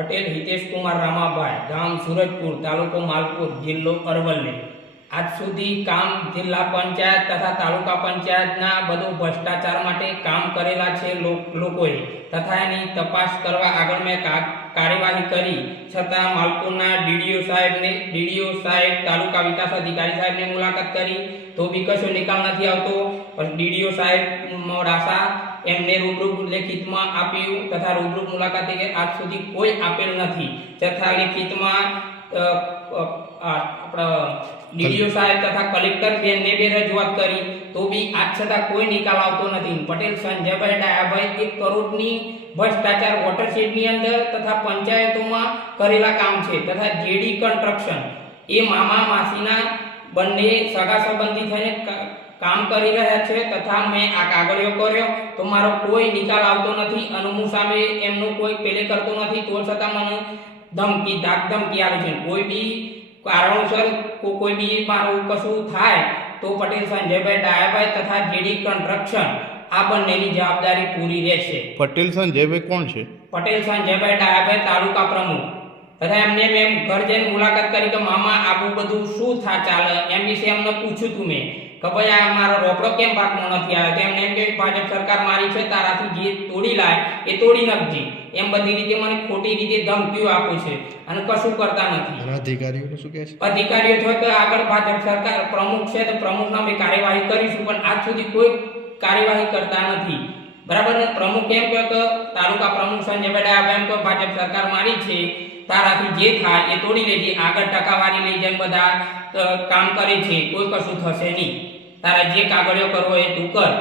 પટેલ હિતેશ કુમાર રામાભાઈ ગામ સુરજપુર તાલુકો માલપુર જિલ્લો અરવલ્લી આજ સુધી કામ જિલ્લા પંચાયત તથા તાલુકા પંચાયતના બધું ભ્રષ્ટાચાર માટે કામ કરેલા છે લોકોએ. તથા એની તપાસ કરવા આગળ મેં કાર્યવાહી કરી. છતાં માલપુરના ડીડીઓ સાહેબને, ડીડીઓ સાહેબ, તાલુકા વિકાસ અધિકારી સાહેબને મુલાકાત કરી. તો બી કશો નિકાલ નથી આવતો. ડીડીઓ સાહેબ મોડાસા એમને રૂબરૂ લેખિતમાં આપ્યું તથા રૂબરૂ મુલાકાતે આજ સુધી કોઈ આપેલ નથી. તથા લેખિતમાં આપણા ડીડીઓ સાહેબ તથા કલેક્ટર બેનને બે રજૂઆત કરી, તો બી આજ છતાં કોઈ નિકાલ આવતો નથી. પટેલ સંજયભાઈ ડાયાભાઈ એક કરોડની ભ્રષ્ટાચાર વોટરશેડની અંદર તથા પંચાયતોમાં કરેલા કામ છે, તથા જેડી કન્સ્ટ્રક્શન એ મામા માસીના બંને સગા સંબંધી થઈને કામ કરી રહ્યા છે, તથા મેં આ કાગળિયો કર્યો. તો મારો કોઈ નિકાલ આવતો નથી. અને હું સામે એમનું કોઈ પેલે કરતો નથી. તો છતાં મને ધમકી ધાક ધમકી આવે છે. કોઈ બી કારણોસર કોઈ બી મારું કશું થાય તો પટેલ સંજયભાઈ ડાયાભાઈ તથા જેડી કન્સ્ટ્રક્શન આ બંનેની જવાબદારી પૂરી રહેશે. પટેલ સંજયભાઈ કોણ છે? પટેલ સંજયભાઈ ડાયાભાઈ તાલુકા પ્રમુખ. તથા એમને મેં ઘર જઈને મુલાકાત કરી કે મામા આવું બધું શું થા ચાલે એમ વિશે એમને પૂછ્યું તું મેં. કે ભાઈ આ મારો રોકડો કેમ પાકનો નથી આવ્યો? તો એમને એમ કે ભાજપ સરકાર મારી છે તારાથી જે તોડી લાય એ તોડી નાખજે. એમ બધી રીતે મને ખોટી રીતે ધમકીઓ આપે છે. અને કશું કરતા નથી. અધિકારીઓ શું કહે છે? અધિકારીઓ છે કે આગળ ભાજપ સરકાર પ્રમુખ છે તો પ્રમુખના અમે કાર્યવાહી કરીશું પણ આજ સુધી કોઈ કાર્યવાહી કરતા નથી. બરાબર ને? પ્રમુખ એમ કહે કે તાલુકા પ્રમુખ સંજયભાઈ આવે એમ કહે ભાજપ સરકાર મારી છે તારાથી જે થાય એ તોડી લેજે આગળ ટકાવારી લઈ જાય બધા. કામ કરે છે કોઈ કશું થશે નહીં. તારા જે કાગળિયો કરવો એ તું કર.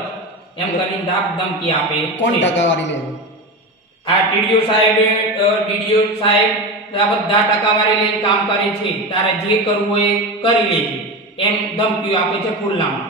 એમ કરીને ધાક ધમકી આપે કોણ ટકાવારી લે? આ ટીડીઓ સાહેબ ટીડીઓ સાહેબ આ બધા ટકાવારી લઈને કામ કરે છે. તારે જે કરવું હોય એ કરી લેજે. એમ ધમકીઓ આપે છે ખુલ્લામાં